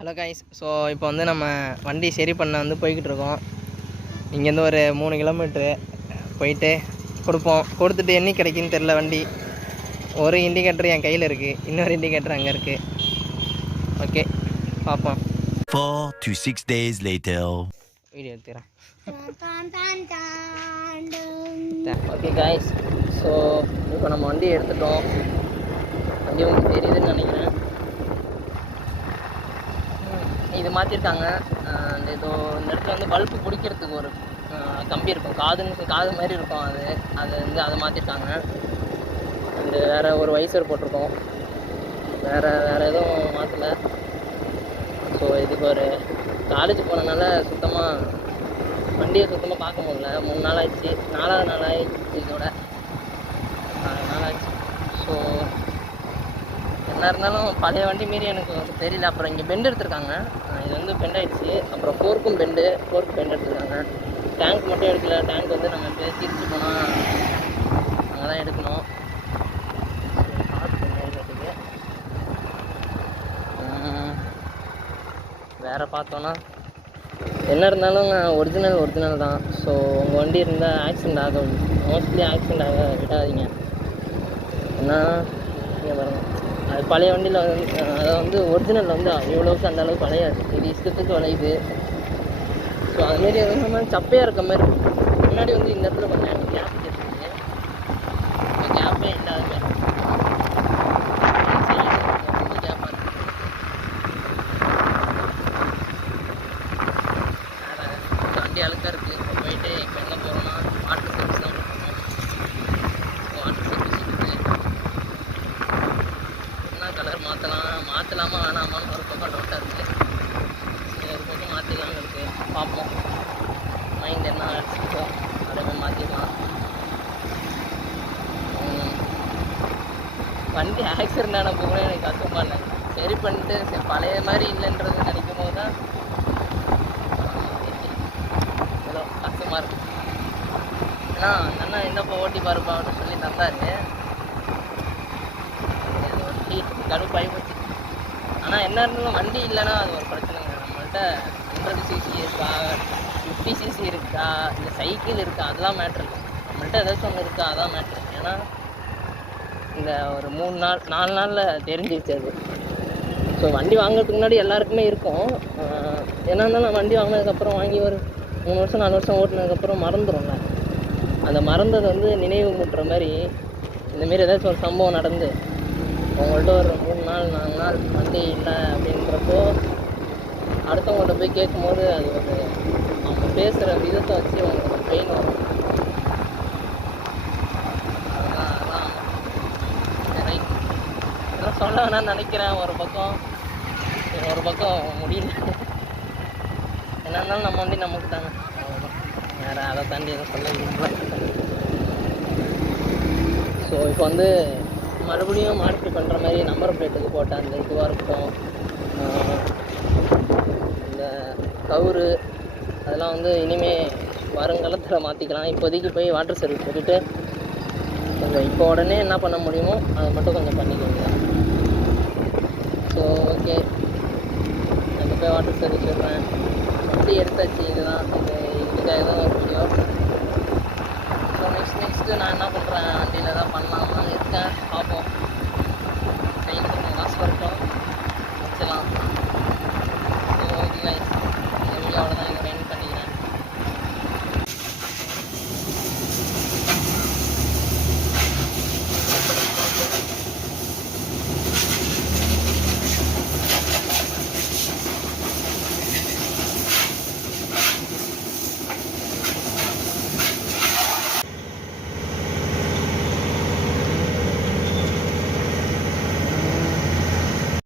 Hello guys. So இப்போ வந்து நம்ம வண்டி சரி பண்ண வந்து போய்கிட்டு இருக்கோம். இங்கேருந்து ஒரு 3 கிலோமீட்ரு போயிட்டு கொடுத்துட்டு என்ன கிடைக்குன்னு தெரில. வண்டி ஒரு இண்டிகேட்டர் என் கையில் இருக்குது, இன்னொரு இண்டிகேட்டர் அங்கே இருக்குது. ஓகே, பார்ப்போம். 4 to 6 days later. வீடியோ எடுத்துக்கிறேன். ஓகே கைஸ், ஸோ இப்போ நம்ம வண்டி எடுத்துட்டோம். வண்டி உங்களுக்கு தெரியுதுன்னு நினைக்கிறேன். இது மாற்றிருக்காங்க. அந்த இந்த இடத்துல வந்து பல்பு பிடிக்கிறதுக்கு ஒரு கம்பி இருக்கும், காது மாதிரி இருக்கும். அது வந்து அதை மாற்றிருக்காங்க. அண்டு வேறு ஒரு வைசர் போட்டிருக்கோம். வேறு எதுவும் மாற்றலை. ஸோ இதுக்கு ஒரு காலேஜ் போனதுனால வண்டியை சுத்தமாக பார்க்க முடியல. 3 நாள் ஆயிடுச்சு, 4வது நாள் ஆயிடுச்சு, இதோட 4 நாள் ஆச்சு. ஸோ என்ன இருந்தாலும் பழைய வண்டி மாரி எனக்கு தெரியல. அப்புறம் இங்கே பெண்டு எடுத்திருக்காங்க. இது வந்து பெண்ட் ஆகிடுச்சு. அப்புறம் ஃபோர்க்கு பெண்டு எடுத்திருக்காங்க. டேங்க் மட்டும் எடுக்கல. டேங்க் வந்து நம்ம இப்போ திருச்சி போனால் அங்கே தான் எடுக்கணும். வேறு பார்த்தோன்னா என்ன இருந்தாலும் ஒரிஜினல் தான். ஸோ உங்கள் வண்டி இருந்தால் மோஸ்ட்லி ஆக்சிடெண்ட் ஆக விடாதீங்க. ஏன்னா அது பழைய வண்டியில் அதை வந்து ஒரிஜினல் வந்து இவ்வளோவுக்கு அந்த அளவுக்கு வளையாது. இது இஷ்டத்துக்கு வளையுது. ஸோ அதுமாரி எதுவும் சப்பையாக இருக்க மாதிரி முன்னாடி வந்து இந்த இடத்துல கொஞ்சம் கேப் இருக்குது. இந்த கேப்பே இல்லாத மாதிரி கேப்பாக இருக்குது. வண்டி அழுக்காக இருக்குது. போயிட்டு இப்போ எங்கே போகிறோம்னா வாட்டர் சர்வீஸ் தான் போகிறோம். வாட்டர் சர்வீஸ் இருக்குது. என்ன கலர் மாற்றலாமா வேணாமான்னு ஒரு பக்கம் டவுட்டாக இருக்குது. ஒரு பக்கம் மாற்றிக்கலாம்னு இருக்குது. பார்ப்போம், மைண்ட் என்ன அடிச்சுக்கோ அப்படியே மாற்றிக்கலாம். வண்டி ஆக்சிடெண்ட் ஆன போகணும் எனக்கு கஷ்டமாக இல்லை. சரி பண்ணிட்டு சரி பழைய மாதிரி இல்லைன்றது நினைக்கும் போது தான் ஏதோ கஷ்டமாக இருக்குது. ஏன்னா அந்த அண்ணா என்னப்போ ஓட்டி பாருப்பா அப்படின்னு சொல்லி தந்தார். கடுப்பாகி போச்சு. ஆனால் என்ன இருந்தாலும் வண்டி இல்லைன்னா அது ஒரு பிரச்சனைங்க. நம்மள்கிட்ட 100 சிசி இருக்கா, 50 சிசி இருக்கா, இல்லை சைக்கிள் இருக்கா, அதெல்லாம் மேட்ரு இல்லை. நம்மள்கிட்ட ஏதாச்சும் ஒன்று இருக்கா, அதான் மேட்ரு. ஏன்னா இந்த ஒரு 4 நாளில் தெரிஞ்சிருச்சு அது. ஸோ வண்டி வாங்குறதுக்கு முன்னாடி எல்லாருக்குமே இருக்கும். ஏன்னா இருந்தாலும் வண்டி வாங்கினதுக்கப்புறம் வாங்கி ஒரு 3 வருஷம் 4 வருஷம் ஓட்டினதுக்கப்புறம் மறந்துடும்ல. அந்த மறந்ததை வந்து நினைவு மூட்டுற மாதிரி இந்தமாரி ஏதாச்சும் ஒரு சம்பவம் நடந்து அவங்கள்ட்ட ஒரு 3 நாள் 4 நாள் வண்டி இல்லை அப்படின்றப்போ அடுத்தவங்கள்ட்ட போய் கேட்கும்போது அது ஒரு அவங்க பேசுகிற விதத்தை வச்சு அவங்களுக்கு ஒரு பெயின் வரும். அதான் ரைட். இதெல்லாம் சொல்ல வேணான்னு நினைக்கிறேன். ஒரு பக்கம் முடியல. என்ன இருந்தாலும் நம்ம வண்டி நமக்கு தாங்க, அவ்வளோதான். வேறு அதை தாண்டி எதுவும் சொல்ல முடியல. ஸோ இப்போ வந்து மறுபடியும் மாற்றி பண்ணுற மாதிரி நம்பர் பிளேட்டுக்கு போட்ட அந்த இதுவாக இருக்கட்டும், இந்த கவுரு அதெல்லாம் வந்து இனிமேல் வருங்காலத்தில் மாற்றிக்கலாம். இப்போதைக்கு போய் வாட்டர் சர்வீஸ் போட்டுட்டு கொஞ்சம் இப்போ உடனே என்ன பண்ண முடியுமோ அதை மட்டும் கொஞ்சம் பண்ணிக்கோங்க. ஸோ ஓகே, நான் போய் வாட்டர் சர்வீஸ் விடுறேன். வண்டி எடுத்தாச்சு. இதுக்காக தான் ஒரு வீடியோ. ஸோ நெக்ஸ்ட்டு நான் என்ன பண்ணுறேன், வண்டியில் தான் பண்ணலாம்னு இருக்கேன். பார்ப்போம், கையில் கொஞ்சம் காசு வரட்டும் வச்சுக்கலாம்.